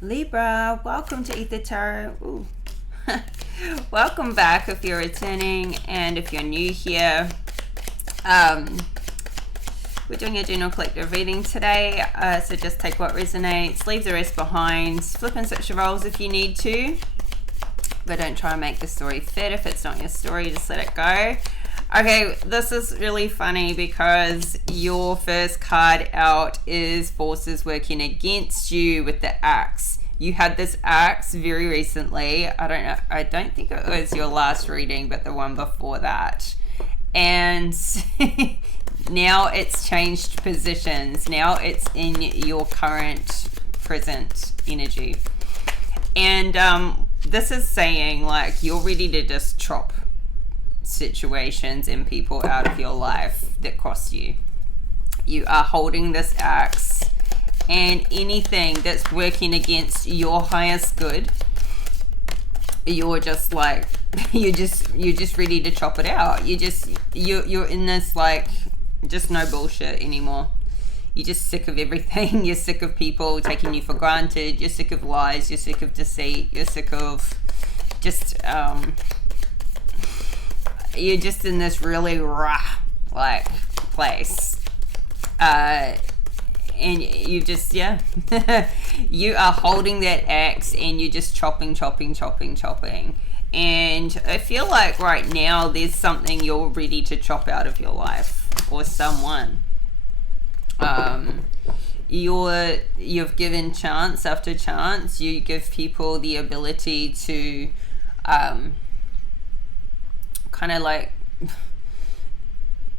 Libra, welcome to Ether Tarot. Ooh. Welcome back if you're returning, and if you're new here. We're doing a general collective reading today, so just take what resonates, leave the rest behind, flip and switch your roles if you need to, but don't try and make the story fit. If it's not your story, just let it go. Okay, this is really funny because your first card out is forces working against you with the axe. You had this axe very recently. I don't think it was your last reading, but the one before that. And now it's changed positions. Now it's in your current present energy. And this is saying like you're ready to just chop situations and people out of your life that cost you. You are holding this axe, and anything that's working against your highest good, you're just like you're just ready to chop it out. You're in this like just no bullshit anymore. You're just sick of everything. You're sick of people taking you for granted. You're sick of lies. You're sick of deceit. You're sick of just you're just in this really rough like place, and you just you are holding that axe and you're just chopping, and I feel like right now there's something you're ready to chop out of your life, or someone. You've given chance after chance. You give people the ability to kind of like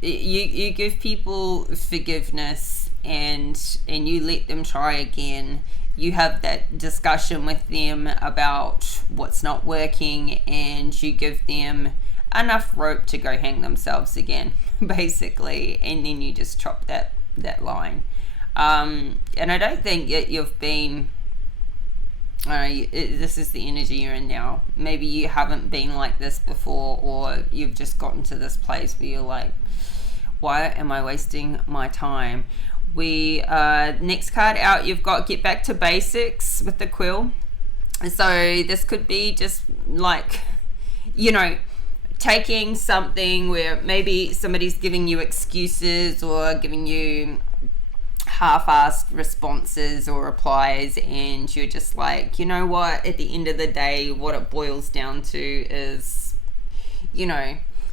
you give people forgiveness, and you let them try again. You have that discussion with them about what's not working, and you give them enough rope to go hang themselves again, basically, and then you just chop that line. And I don't think you've been this is the energy you're in now. Maybe you haven't been like this before, or you've just gotten to this place where you're like, why am I wasting my time? Next card out, you've got get back to basics with the quill. So this could be just like, taking something where maybe somebody's giving you excuses or giving you half-assed responses or replies, and you're just like, you know what, at the end of the day, what it boils down to is,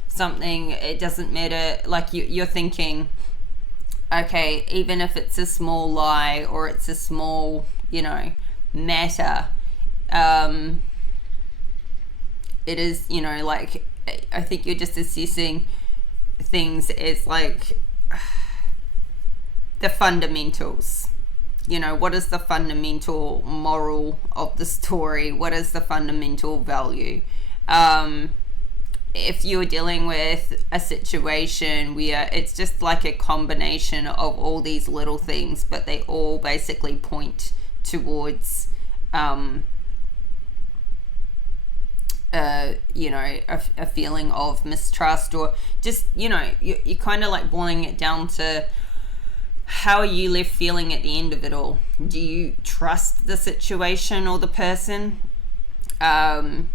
something, it doesn't matter, like you're thinking, okay, even if it's a small lie or it's a small, matter, it is, like, I think you're just assessing things as like the fundamentals. What is the fundamental moral of the story? What is the fundamental value? If you're dealing with a situation where it's just like a combination of all these little things, but they all basically point towards a feeling of mistrust, or just you're kind of like boiling it down to, how are you left feeling at the end of it all? Do you trust the situation or the person? Do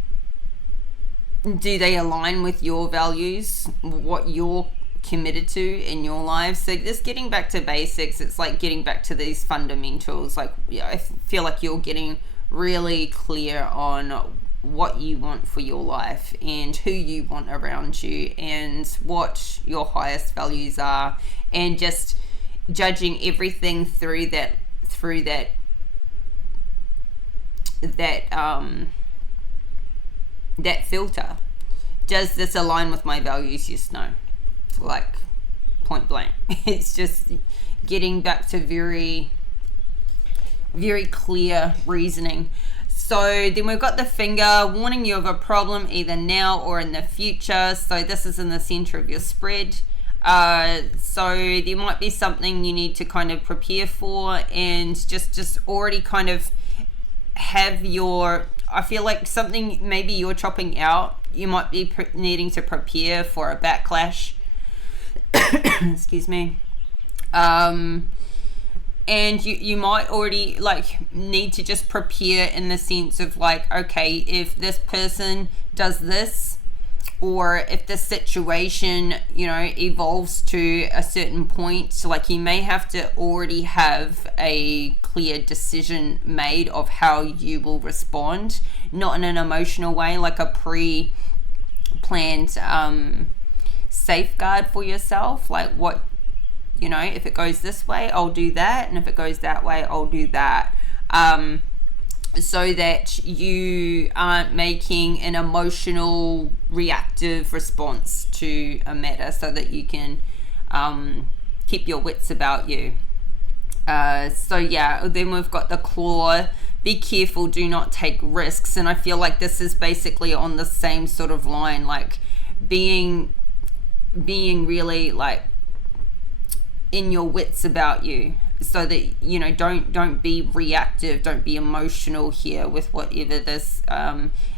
they align with your values, what you're committed to in your life? So just getting back to basics, it's like getting back to these fundamentals. Like, I feel like you're getting really clear on what you want for your life and who you want around you and what your highest values are, and just judging everything through that filter. Does this align with my values? Yes, no, like point blank. It's just getting back to very, very clear reasoning. So then we've got the finger warning you of a problem either now or in the future. So this is in the center of your spread. So there might be something you need to kind of prepare for, and just already kind of have your, I feel like something maybe you're chopping out, you might be needing to prepare for a backlash. Excuse me. And you might already like need to just prepare in the sense of like, okay, if this person does this, or if the situation, you know, evolves to a certain point, so like you may have to already have a clear decision made of how you will respond, not in an emotional way, like a pre-planned safeguard for yourself, like what, you know, if it goes this way, I'll do that, and if it goes that way, I'll do that. So that you aren't making an emotional reactive response to a matter, so that you can keep your wits about you. So yeah, then we've got the claw. Be careful, do not take risks. And I feel like this is basically on the same sort of line, like being really like in your wits about you, so that, you know, don't be reactive, don't be emotional here with whatever this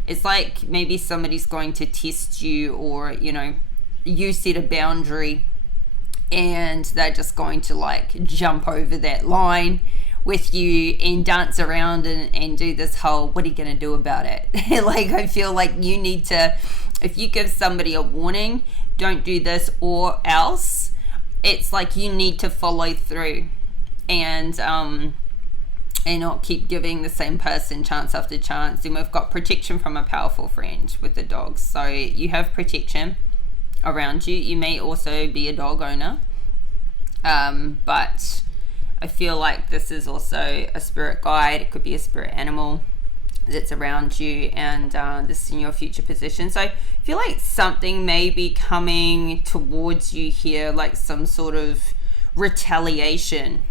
it's like maybe somebody's going to test you, or, you know, you set a boundary and they're just going to like jump over that line with you and dance around and do this whole, what are you going to do about it? Like, I feel like you need to, if you give somebody a warning, don't do this or else, it's like you need to follow through and not keep giving the same person chance after chance. And we've got protection from a powerful friend with the dogs. So you have protection around you. You may also be a dog owner, but I feel like this is also a spirit guide. It could be a spirit animal that's around you, and this is in your future position. So I feel like something may be coming towards you here, like some sort of retaliation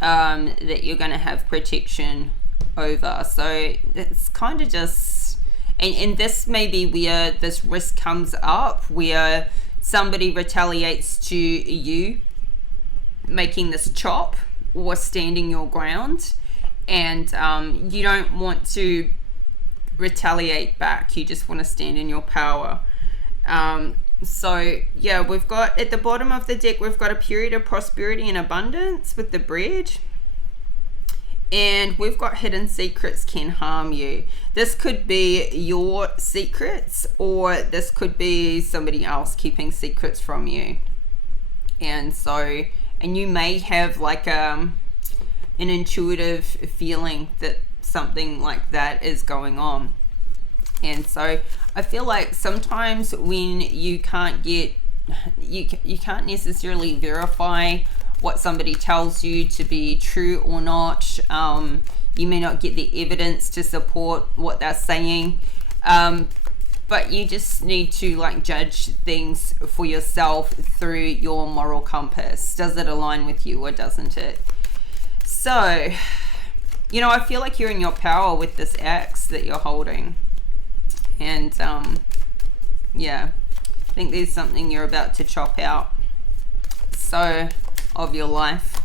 that you're going to have protection over. So it's kind of just, and this may be where this risk comes up, where somebody retaliates to you making this chop or standing your ground, and you don't want to retaliate back, you just want to stand in your power. So yeah, we've got at the bottom of the deck, we've got a period of prosperity and abundance with the bread, and we've got hidden secrets can harm you. This could be your secrets, or this could be somebody else keeping secrets from you. And so, and you may have like an intuitive feeling that something like that is going on. And so I feel like sometimes when you can't get, you can't necessarily verify what somebody tells you to be true or not. You may not get the evidence to support what they're saying, but you just need to like judge things for yourself through your moral compass. Does it align with you or doesn't it? So, you know, I feel like you're in your power with this axe that you're holding. And yeah, I think there's something you're about to chop out, so, of your life.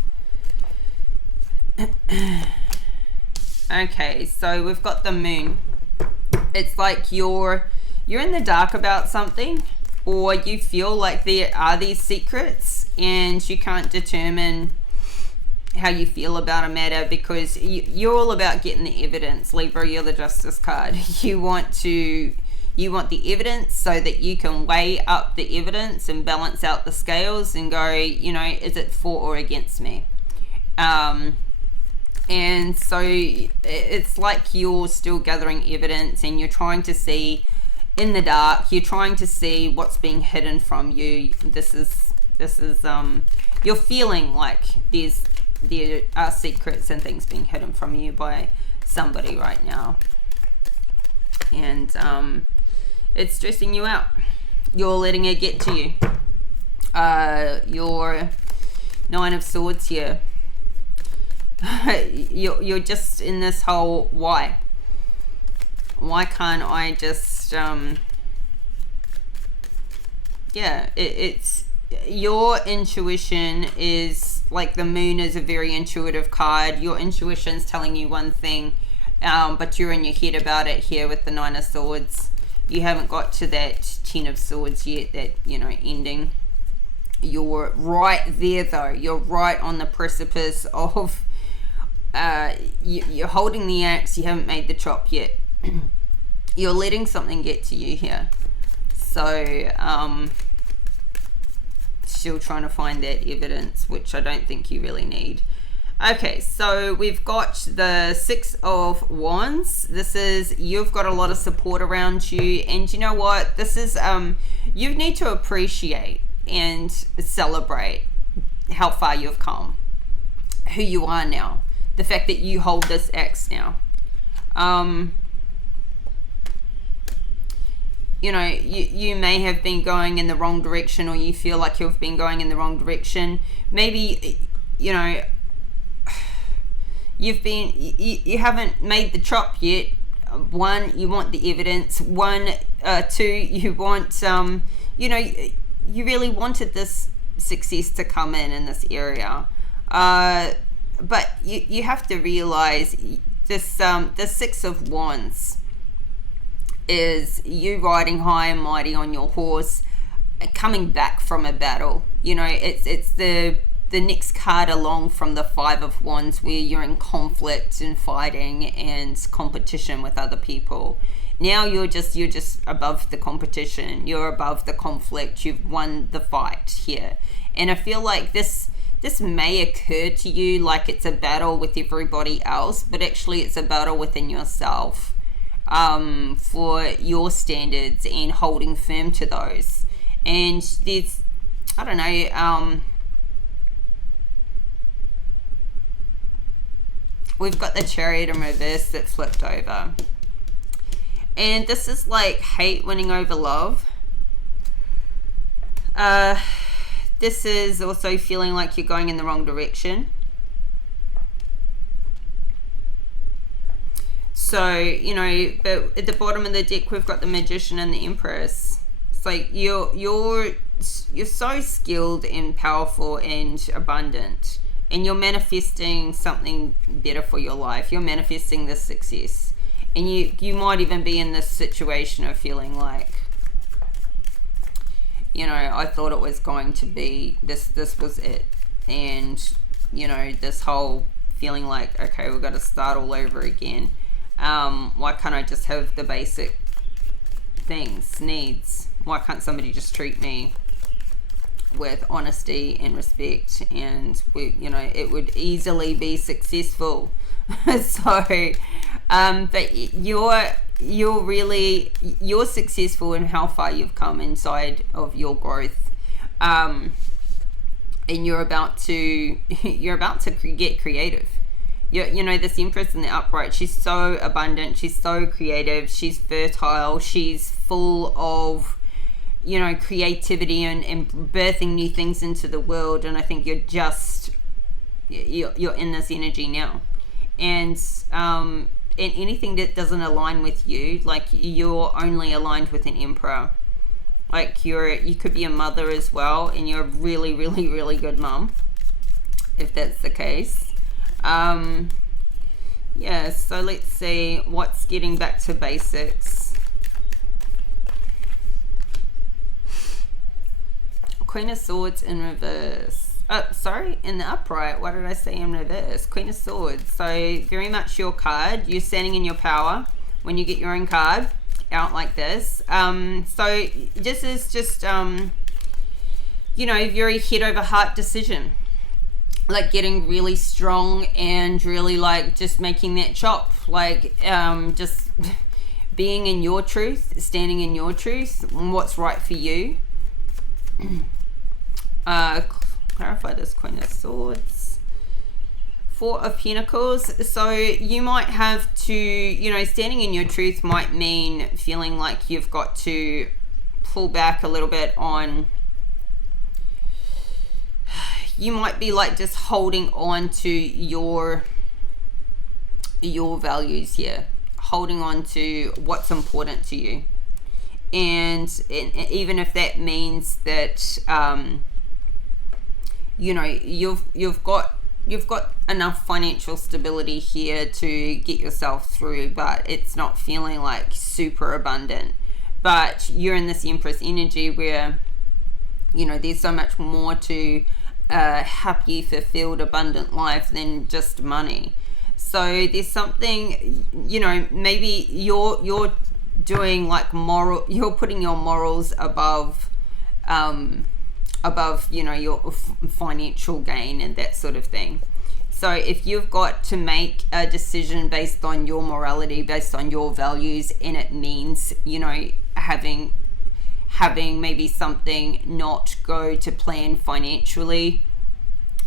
Okay, so we've got the moon. It's like you're in the dark about something, or you feel like there are these secrets and you can't determine how you feel about a matter, because you're all about getting the evidence. Libra, you're the justice card. You want the evidence so that you can weigh up the evidence and balance out the scales and go, you know, is it for or against me? And so it's like you're still gathering evidence and you're trying to see in the dark, you're trying to see what's being hidden from you. This is you're feeling like there are secrets and things being hidden from you by somebody right now, and it's stressing you out. You're letting it get to you. Your 9 of Swords here. You're just in this whole why can't I just it's your intuition is like, the moon is a very intuitive card. Your intuition's telling you one thing, but you're in your head about it here with the 9 of Swords. You haven't got to that 10 of Swords yet, that, you know, ending. You're right there though. You're right on the precipice of you're holding the axe, you haven't made the chop yet. You're letting something get to you here. So still trying to find that evidence, which I don't think you really need. Okay, so we've got the Six of Wands. This is, you've got a lot of support around you, and you know what, this is you need to appreciate and celebrate how far you've come, who you are now, the fact that you hold this axe now. You know, you may have been going in the wrong direction, or you feel like you've been going in the wrong direction. Maybe, you know, you haven't made the chop yet. One, you want the evidence. Two, you want you know, you really wanted this success to come in this area, but you have to realize this the Six of Wands is you riding high and mighty on your horse, coming back from a battle. You know, it's the next card along from the Five of Wands, where you're in conflict and fighting and competition with other people. Now you're just above the competition, you're above the conflict, you've won the fight here. And I feel like this may occur to you like it's a battle with everybody else, but actually it's a battle within yourself, for your standards and holding firm to those. And there's, I don't know, we've got the Chariot in reverse that flipped over. And this is like hate winning over love. This is also feeling like you're going in the wrong direction. So, you know, but at the bottom of the deck, we've got the Magician and the Empress. It's like you're so skilled and powerful and abundant, and you're manifesting something better for your life. You're manifesting this success, and you might even be in this situation of feeling like, you know, I thought it was going to be this was it, and you know, this whole feeling like, okay, we've got to start all over again. Why can't I just have the basic things, needs? Why can't somebody just treat me with honesty and respect, and you know, it would easily be successful. So but you're successful in how far you've come inside of your growth, and you're about to get creative. You know, this Empress in the upright, she's so abundant, she's so creative, she's fertile, she's full of, you know, creativity and birthing new things into the world. And I think you're in this energy now, and anything that doesn't align with you, like you're only aligned with an Emperor. Like you could be a mother as well, and you're a really, really, really good mom, if that's the case. Yeah, so let's see what's getting back to basics. Queen of Swords in reverse. Oh, sorry, in the upright. What did I say in reverse? Queen of Swords. So very much your card. You're standing in your power when you get your own card out like this. So this is just, you know, very head over heart decision. Like getting really strong and really like just making that chop. Like just being in your truth, standing in your truth, and what's right for you. Clarify this Queen of Swords. Four of Pentacles. So you might have to, you know, standing in your truth might mean feeling like you've got to pull back a little bit on, you might be like just holding on to your values here, holding on to what's important to you. And even if that means that you know, you've got enough financial stability here to get yourself through, but it's not feeling like super abundant. But you're in this Empress energy where, you know, there's so much more to a happy, fulfilled, abundant life than just money. So there's something, you know, maybe you're doing like you're putting your morals above you know, your financial gain and that sort of thing. So if you've got to make a decision based on your morality, based on your values, and it means, you know, having maybe something not go to plan financially,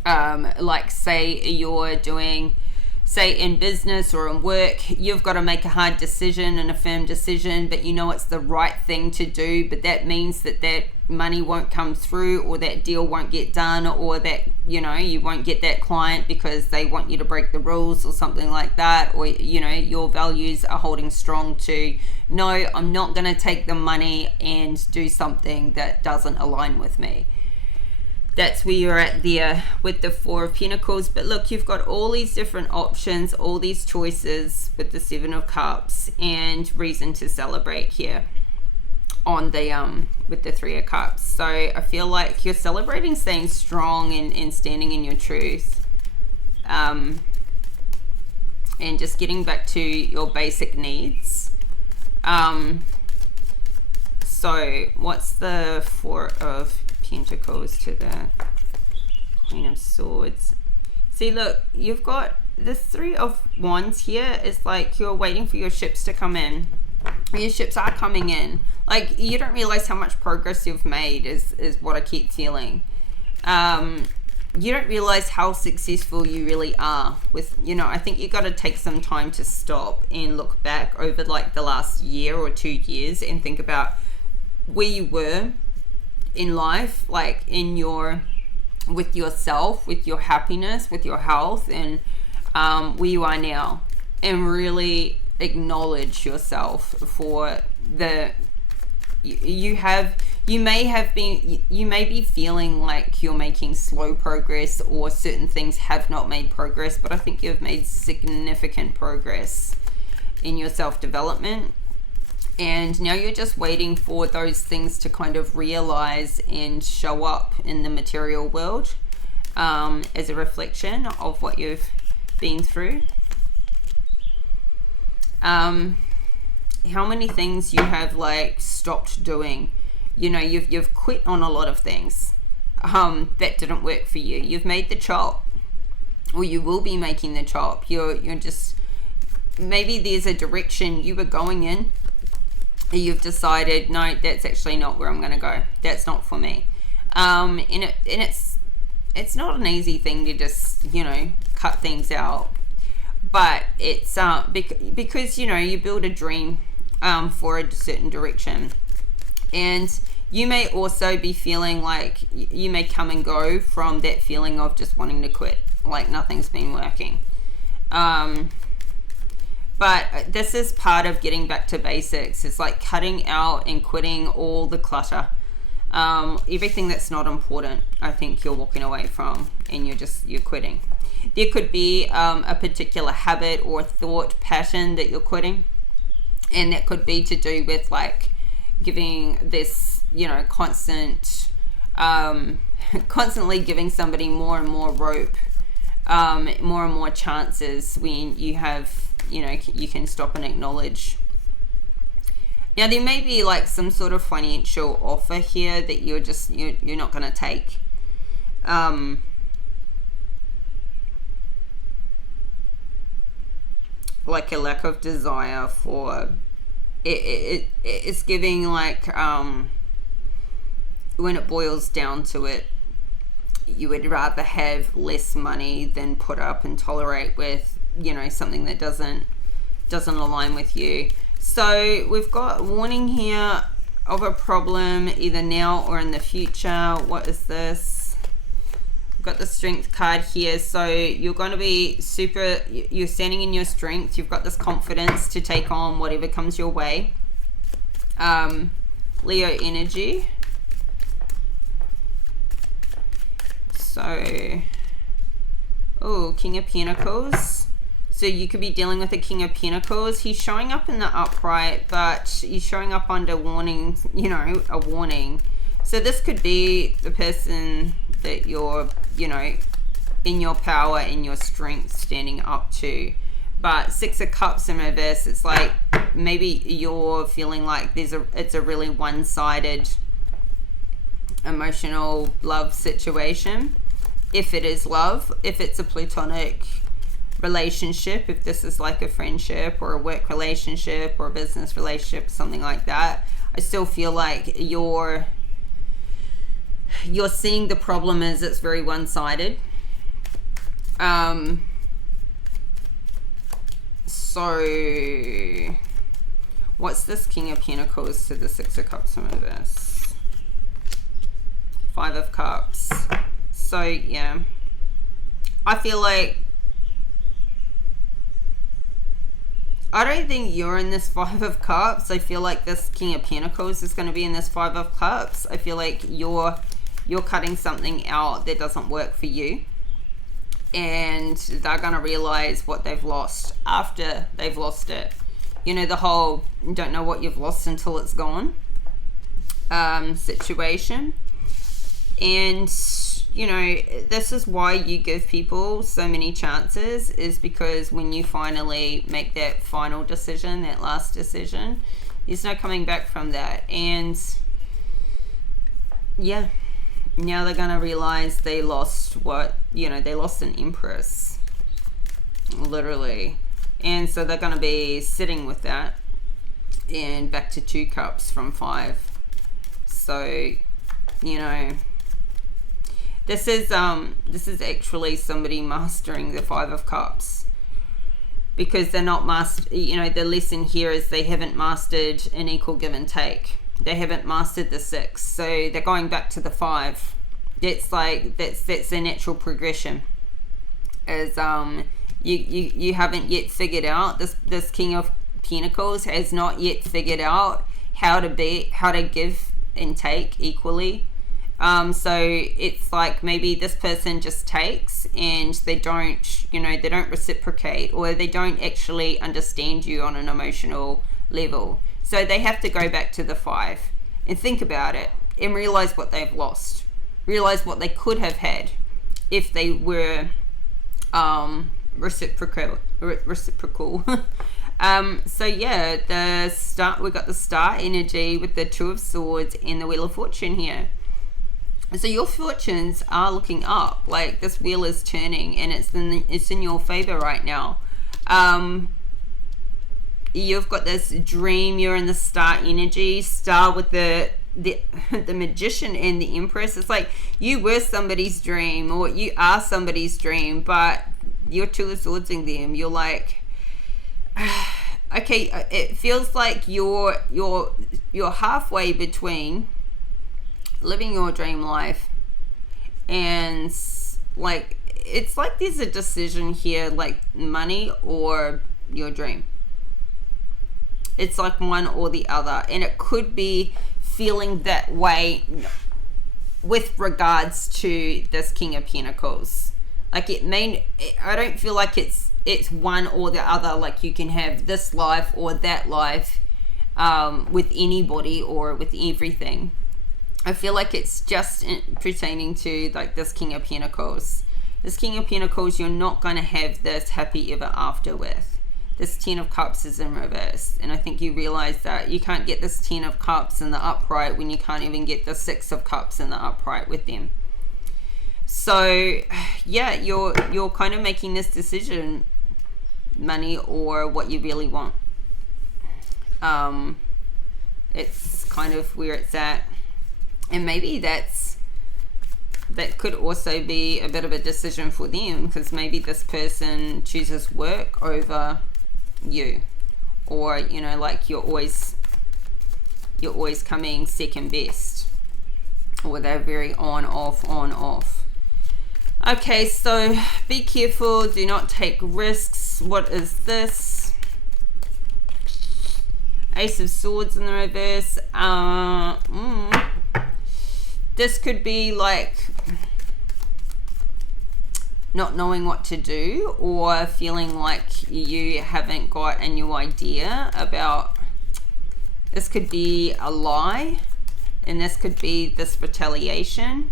like say you're doing, say in business or in work, you've got to make a hard decision and a firm decision, but you know it's the right thing to do, but that means that money won't come through, or that deal won't get done, or that, you know, you won't get that client because they want you to break the rules or something like that, or, you know, your values are holding strong to, no, I'm not going to take the money and do something that doesn't align with me. That's where you're at there with the Four of Pentacles. But look, you've got all these different options, all these choices with the Seven of Cups, and reason to celebrate here on the with the Three of Cups. So I feel like you're celebrating staying strong and standing in your truth, and just getting back to your basic needs. So what's the Four of Pentacles to the Queen of Swords? See, look, you've got the Three of Wands here. It's like you're waiting for your ships to come in. Your ships are coming in. Like, you don't realize how much progress you've made is what I keep feeling. You don't realize how successful you really are with, you know, I think you got to take some time to stop and look back over like the last year or 2 years and think about where you were in life, like with yourself, with your happiness, with your health, and where you are now, and really acknowledge yourself for you may be feeling like you're making slow progress, or certain things have not made progress, but I think you've made significant progress in your self-development. And now you're just waiting for those things to kind of realize and show up in the material world, as a reflection of what you've been through. How many things you have like stopped doing. You know, you've quit on a lot of things that didn't work for you. You've made the chop, or you will be making the chop. You're just, maybe there's a direction you were going in, you've decided, no, that's actually not where I'm going to go. That's not for me. And it's not an easy thing to just, you know, cut things out. But it's because, you know, you build a dream for a certain direction. And you may also be feeling like you may come and go from that feeling of just wanting to quit, like nothing's been working. But this is part of getting back to basics. It's like cutting out and quitting all the clutter. Everything that's not important, I think you're walking away from, and you're quitting. There could be a particular habit or thought pattern that you're quitting. And that could be to do with like giving this, you know, constantly giving somebody more and more rope, more and more chances when you have, you know, you can stop and acknowledge. Now there may be like some sort of financial offer here that you're not going to take. Like a lack of desire for it's giving like when it boils down to it, you would rather have less money than put up and tolerate with, you know, something that doesn't align with you. So we've got warning here of a problem either now or in the future. What is this? We've got the Strength card here. So you're going to be you're standing in your strength. You've got this confidence to take on whatever comes your way. Leo energy. So, King of Pentacles. So you could be dealing with the King of Pentacles. He's showing up in the upright, but he's showing up under warning, you know, a warning. So this could be the person that you're, you know, power, in your strength, standing up to. But Six of Cups in reverse, it's like maybe you're feeling like it's a really one-sided emotional love situation. If it is love, if it's a platonic relationship, if this is like a friendship or a work relationship or a business relationship, something like that, I still feel like you're seeing the problem as it's very one-sided. So what's this King of Pentacles to the Six of Cups in reverse? Five of Cups. So yeah, I feel like I don't think you're in this Five of Cups. I feel like this King of Pentacles is going to be in this Five of Cups. I feel like you're cutting something out that doesn't work for you, and they're going to realize what they've lost after they've lost it. You know, the whole don't know what you've lost until it's gone situation. And you know, this is why you give people so many chances, is because when you finally make that final decision, that last decision, there's no coming back from that. And yeah, now they're going to realize they lost they lost an Empress, literally. And so they're going to be sitting with that, and back to Two Cups from Five. So, you know, this is actually somebody mastering the Five of Cups, because they're not the lesson here is they haven't mastered an equal give and take. They haven't mastered the Six, so they're going back to the Five. It's like that's their natural progression. As you haven't yet figured out, this King of Pentacles has not yet figured out how to give and take equally. So it's like maybe this person just takes and they don't reciprocate, or they don't actually understand you on an emotional level. So they have to go back to the Five and think about it and realize what they've lost, realize what they could have had if they were reciprocal. So yeah, we got the Star energy with the Two of Swords and the Wheel of Fortune here. So your fortunes are looking up. Like, this wheel is turning, and it's in your favor right now. You've got this dream. You're in the Star energy. Star with the Magician and the Empress. It's like you were somebody's dream, or you are somebody's dream, but you're Two of Swords in them. You're like, okay, it feels like you're halfway between living your dream life and like it's like there's a decision here, like money or your dream. It's like one or the other, and it could be feeling that way with regards to this King of Pentacles. Like I don't feel like it's one or the other. Like you can have this life or that life with anybody or with everything. I feel like it's just pertaining to like this King of Pentacles. This King of Pentacles, you're not going to have this happy ever after with. This Ten of Cups is in reverse, and I think you realize that you can't get this Ten of Cups in the upright when you can't even get the Six of Cups in the upright with them. So yeah, you're kind of making this decision, money or what you really want. It's kind of where it's at. And maybe that could also be a bit of a decision for them, because maybe this person chooses work over you, or like you're always coming second best, or they're very on off. Okay, so be careful, do not take risks. What is this? Ace of Swords in the reverse. This could be like not knowing what to do, or feeling like you haven't got a new idea about. This could be a lie, and this could be this retaliation.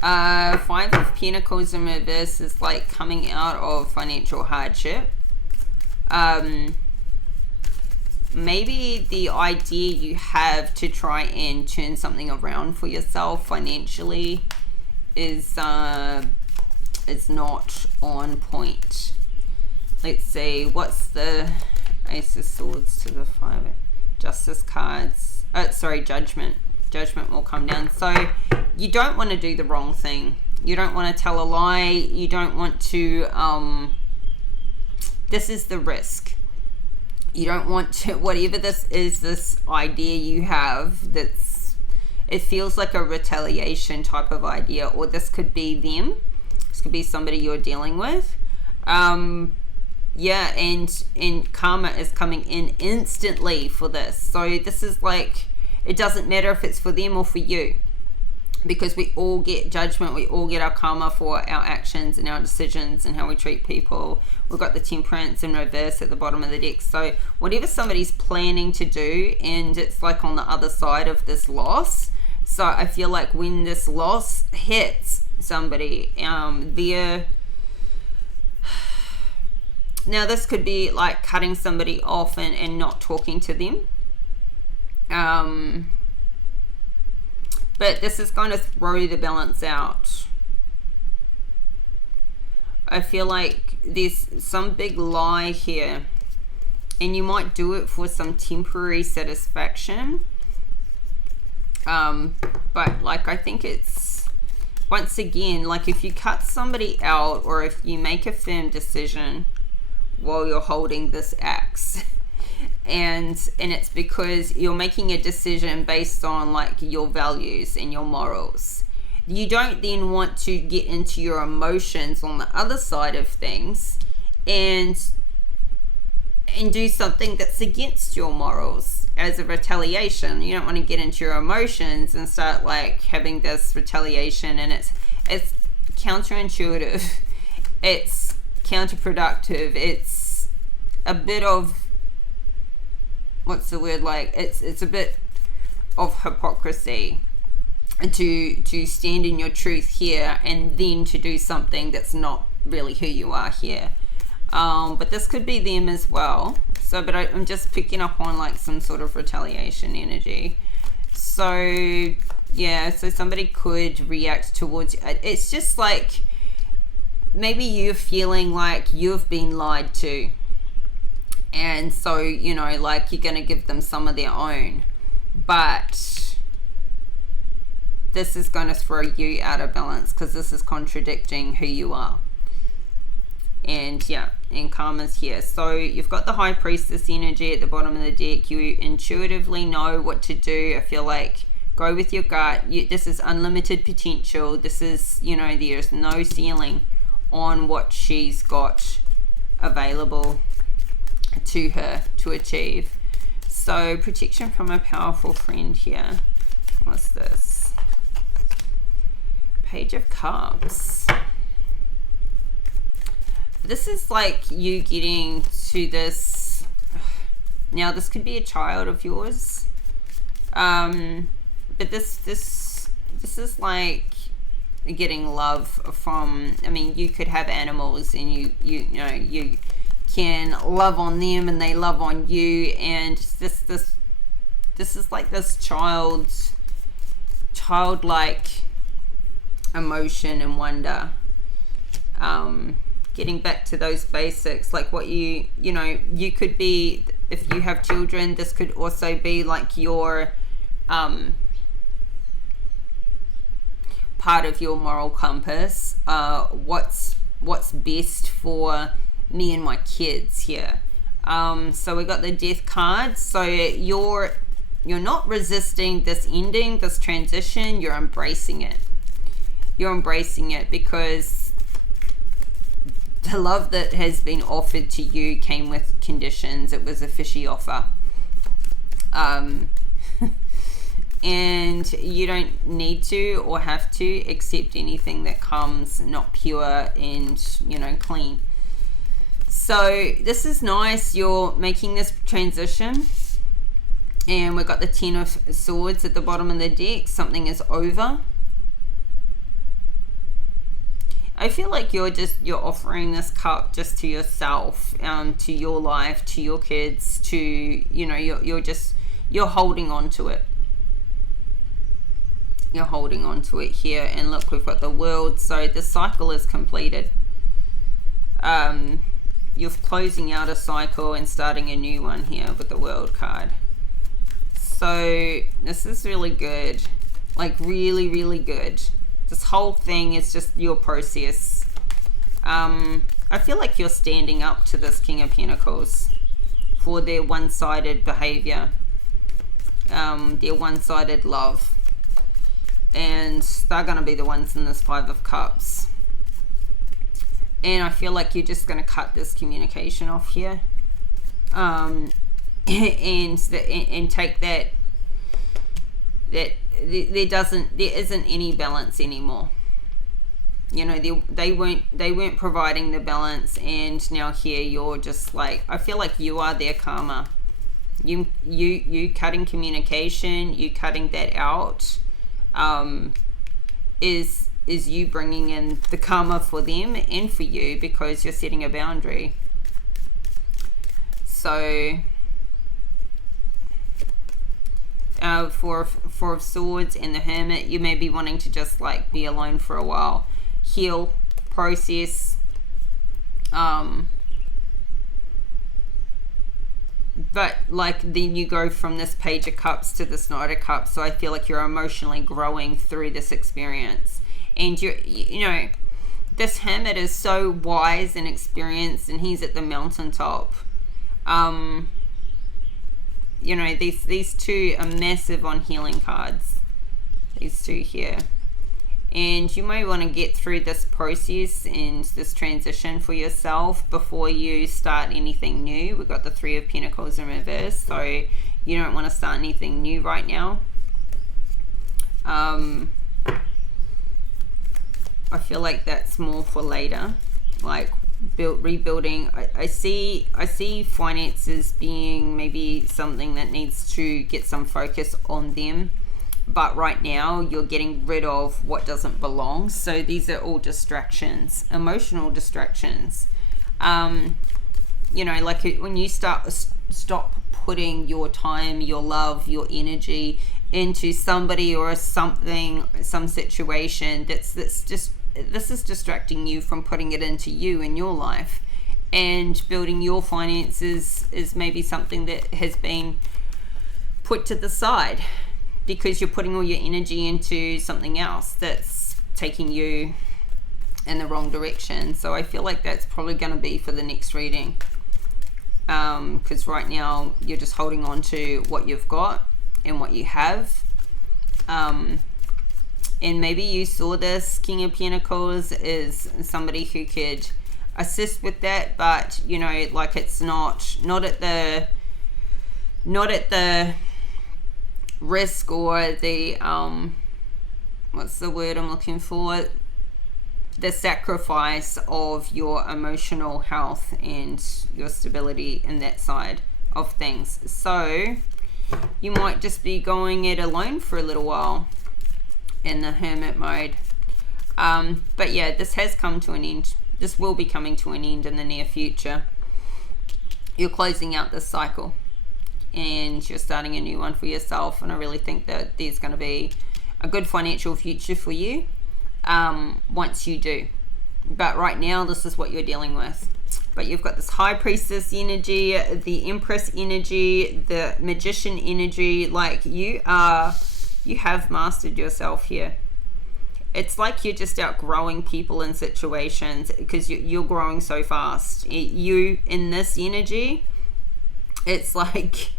Five of Pentacles in reverse is like coming out of financial hardship. Maybe the idea you have to try and turn something around for yourself financially is not on point. Let's see, what's the Ace of Swords to the Five? Justice cards. Judgment. Judgment will come down. So you don't want to do the wrong thing. You don't want to tell a lie. You don't want to, this is the risk. You don't want to, whatever this is, this idea you have, it feels like a retaliation type of idea, or this could be them. This could be somebody you're dealing with. Yeah, and karma is coming in instantly for this. So this is like, it doesn't matter if it's for them or for you, because we all get judgment. We all get our karma for our actions and our decisions and how we treat people. We've got the Temperance in reverse at the bottom of the deck. So whatever somebody's planning to do, and it's like on the other side of this loss. So I feel like when this loss hits somebody, now this could be like cutting somebody off and not talking to them. But this is going to throw the balance out. I feel like there's some big lie here, and you might do it for some temporary satisfaction. But like, I think it's, once again, like if you cut somebody out, or if you make a firm decision while you're holding this axe, and it's because you're making a decision based on like your values and your morals, you don't then want to get into your emotions on the other side of things and do something that's against your morals as a retaliation. You don't want to get into your emotions and start like having this retaliation, and it's counterintuitive, it's counterproductive, it's a bit of, what's the word, like it's a bit of hypocrisy to stand in your truth here and then to do something that's not really who you are here. But this could be them as well. So, but I'm just picking up on like some sort of retaliation energy. So yeah, so somebody could react towards, it's just like maybe you're feeling like you've been lied to, and so, you know, like you're going to give them some of their own, but this is going to throw you out of balance because this is contradicting who you are. And yeah, and karma's here. So you've got the High Priestess energy at the bottom of the deck. You intuitively know what to do. I feel like go with your gut. This is unlimited potential. This is, you know, there's no ceiling on what she's got available to her to achieve. So protection from a powerful friend here. What's this? Page of Cups. This is like you getting to this. Now this could be a child of yours, but this is like getting love from, I mean, you could have animals and you know you can love on them and they love on you, and this is like this childlike emotion and wonder, getting back to those basics, like what you know, you could be, if you have children, this could also be like your part of your moral compass. What's best for me and my kids here. So we got the Death card. So you're not resisting this ending, this transition. You're embracing it. You're embracing it because the love that has been offered to you came with conditions. It was a fishy offer. And you don't need to or have to accept anything that comes not pure and, you know, clean. So this is nice. You're making this transition. And we've got the 10 of Swords at the bottom of the deck. Something is over. I feel like you're offering this cup just to yourself, to your life, to your kids, to, you know, you're holding on to it. You're holding on to it here. And look, we've got the World. So the cycle is completed. You're closing out a cycle and starting a new one here with the World card. So this is really good. Like really, really good. This whole thing is just your process. I feel like you're standing up to this King of Pentacles for their one-sided behavior, their one-sided love. And they're going to be the ones in this Five of Cups. And I feel like you're just going to cut this communication off here. And take that there isn't any balance anymore. You know, they weren't providing the balance, and now here you're just like, I feel like you are their karma. You cutting communication, you cutting that out, is you bringing in the karma for them and for you, because you're setting a boundary. So Four of Swords and the Hermit, you may be wanting to just like be alone for a while, heal, process, but like then you go from this Page of Cups to this Knight of Cups. So I feel like you're emotionally growing through this experience, and you know, this Hermit is so wise and experienced, and he's at the mountaintop. You know, these two are massive on healing cards, these two here. And you may want to get through this process and this transition for yourself before you start anything new. We've got the Three of Pentacles in reverse, so you don't want to start anything new right now. I feel like that's more for later, like rebuilding. I see finances being maybe something that needs to get some focus on them, but right now you're getting rid of what doesn't belong. So these are all distractions, emotional distractions. You know, like when you stop putting your time, your love, your energy into somebody or something, some situation that's just, this is distracting you from putting it into you in your life. And building your finances is maybe something that has been put to the side because you're putting all your energy into something else that's taking you in the wrong direction. So I feel like that's probably going to be for the next reading, because right now you're just holding on to what you've got and what you have. And maybe you saw this King of Pentacles is somebody who could assist with that, but you know, like it's not at the risk or the what's the word I'm looking for, the sacrifice of your emotional health and your stability in that side of things. So you might just be going it alone for a little while in the Hermit mode. But yeah, this has come to an end. This will be coming to an end in the near future. You're closing out this cycle and you're starting a new one for yourself, and I really think that there's going to be a good financial future for you once you do. But right now this is what you're dealing with. But you've got this High Priestess energy, the Empress energy, the Magician energy. Like you have mastered yourself here. It's like you're just outgrowing people and situations because you're growing so fast. You in this energy, it's like,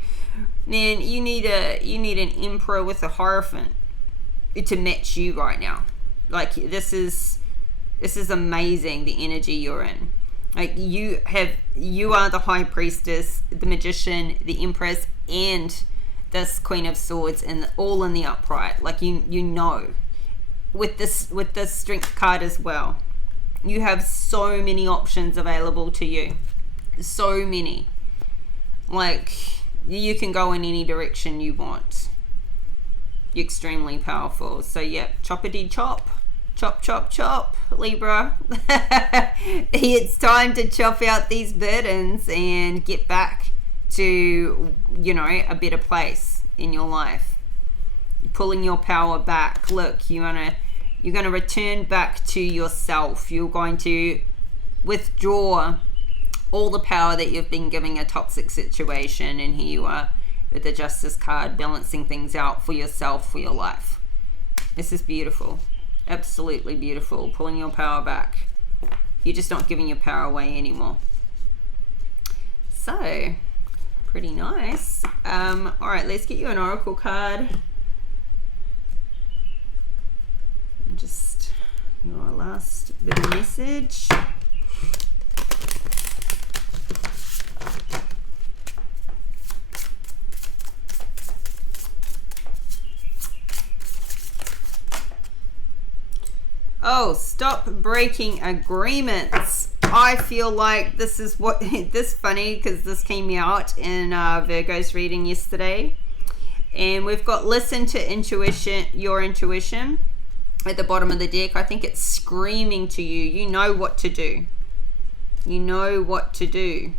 man, you need an Emperor with a Hierophant to match you right now. Like this is amazing, the energy you're in. Like you are the High Priestess, the Magician, the Empress, and this Queen of Swords, and all in the upright. Like you know, with this Strength card as well, you have so many options available to you, so many. Like you can go in any direction you want. You're extremely powerful. So yeah, choppity chop. Chop, chop, chop, Libra. It's time to chop out these burdens and get back to, you know, a better place in your life. Pulling your power back. Look, you're gonna return back to yourself. You're going to withdraw all the power that you've been giving a toxic situation, and here you are with the Justice card, balancing things out for yourself, for your life. This is beautiful. Absolutely beautiful. Pulling your power back. You're just not giving your power away anymore. So, pretty nice. All right, let's get you an oracle card. Just your last bit of message. Oh, stop breaking agreements. I feel like this is what, this funny because this came out in Virgo's reading yesterday. And we've got listen to intuition, your intuition at the bottom of the deck. I think it's screaming to you. You know what to do. You know what to do.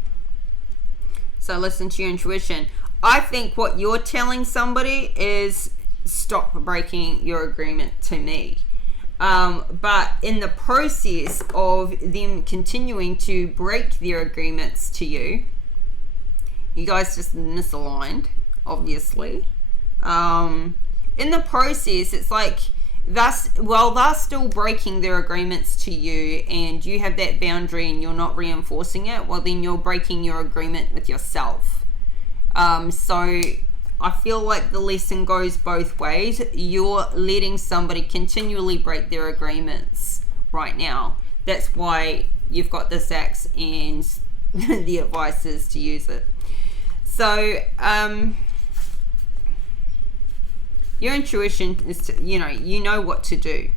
So listen to your intuition. I think what you're telling somebody is stop breaking your agreement to me. But in the process of them continuing to break their agreements to you, you guys just misaligned, obviously. In the process, it's like they're still breaking their agreements to you, and you have that boundary and you're not reinforcing it. Well, then you're breaking your agreement with yourself. So I feel like the lesson goes both ways. You're letting somebody continually break their agreements right now. That's why you've got this axe, and the advice is to use it. So, your intuition is to, you know what to do.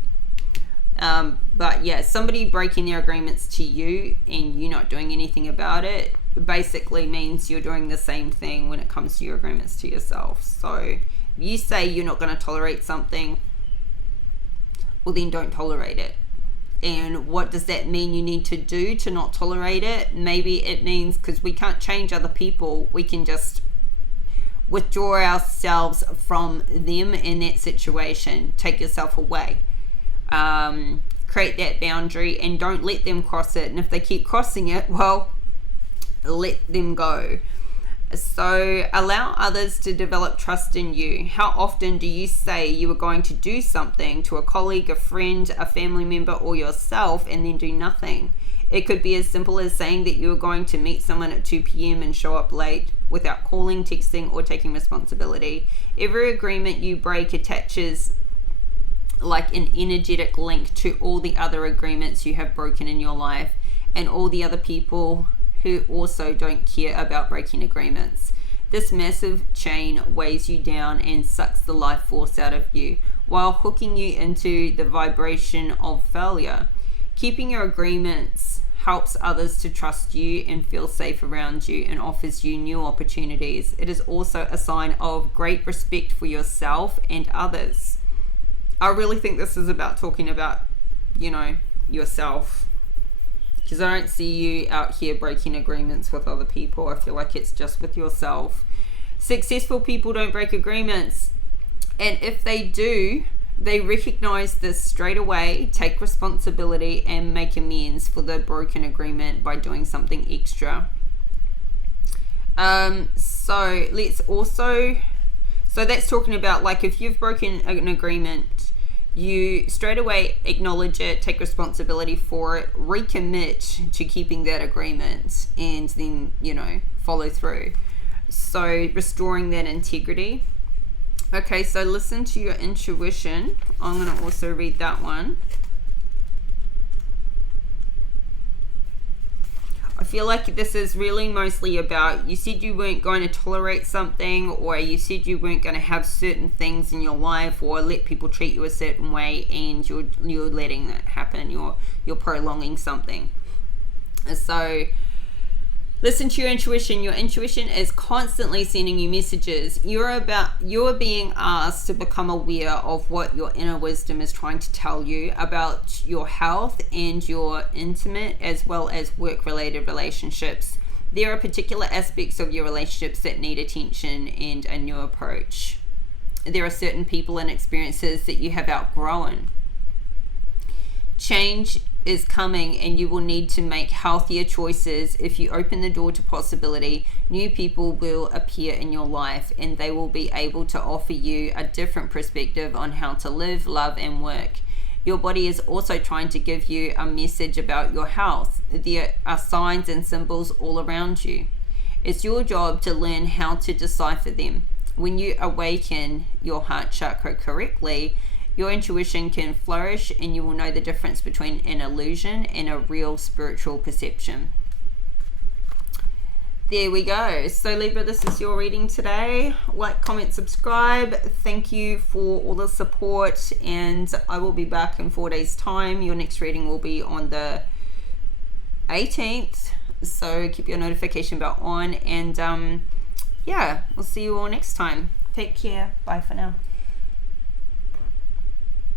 But yeah, somebody breaking their agreements to you and you not doing anything about it basically means you're doing the same thing when it comes to your agreements to yourself. So if you say you're not going to tolerate something, well then don't tolerate it. And what does that mean you need to do to not tolerate it? Maybe it means, because we can't change other people, we can just withdraw ourselves from them in that situation. Take yourself away. Create that boundary and don't let them cross it. And if they keep crossing it, well, let them go. So allow others to develop trust in you. How often do you say you are going to do something to a colleague, a friend, a family member, or yourself and then do nothing? It could be as simple as saying that you are going to meet someone at 2 p.m. and show up late without calling, texting, or taking responsibility. Every agreement you break attaches like an energetic link to all the other agreements you have broken in your life and all the other people who also don't care about breaking agreements. This massive chain weighs you down and sucks the life force out of you while hooking you into the vibration of failure. Keeping your agreements helps others to trust you and feel safe around you and offers you new opportunities. It is also a sign of great respect for yourself and others. I really think this is about talking about, yourself. Because I don't see you out here breaking agreements with other people. I feel like it's just with yourself. Successful people don't break agreements. And if they do, they recognize this straight away, take responsibility, and make amends for the broken agreement by doing something extra. So that's talking about, like, if you've broken an agreement, you straight away acknowledge it, take responsibility for it, recommit to keeping that agreement, and then, follow through. So restoring that integrity. Okay, so listen to your intuition. I'm going to also read that one. I feel like this is really mostly about, you said you weren't going to tolerate something, or you said you weren't going to have certain things in your life or let people treat you a certain way, and you're letting that happen. You're prolonging something. So Listen to your intuition. Your intuition is constantly sending you messages. You're being asked to become aware of what your inner wisdom is trying to tell you about your health and your intimate as well as work-related relationships. There are particular aspects of your relationships that need attention and a new approach. There are certain people and experiences that you have outgrown. Change is coming, and you will need to make healthier choices. If you open the door to possibility, new people will appear in your life, and they will be able to offer you a different perspective on how to live, love, and work. Your body is also trying to give you a message about your health. There are signs and symbols all around you. It's your job to learn how to decipher them. When you awaken your heart chakra correctly, your intuition can flourish, and you will know the difference between an illusion and a real spiritual perception. There we go. So Libra, this is your reading today. Like, comment, subscribe. Thank you for all the support, and I will be back in 4 days' time. Your next reading will be on the 18th, so keep your notification bell on, and yeah, we'll see you all next time. Take care. Bye for now.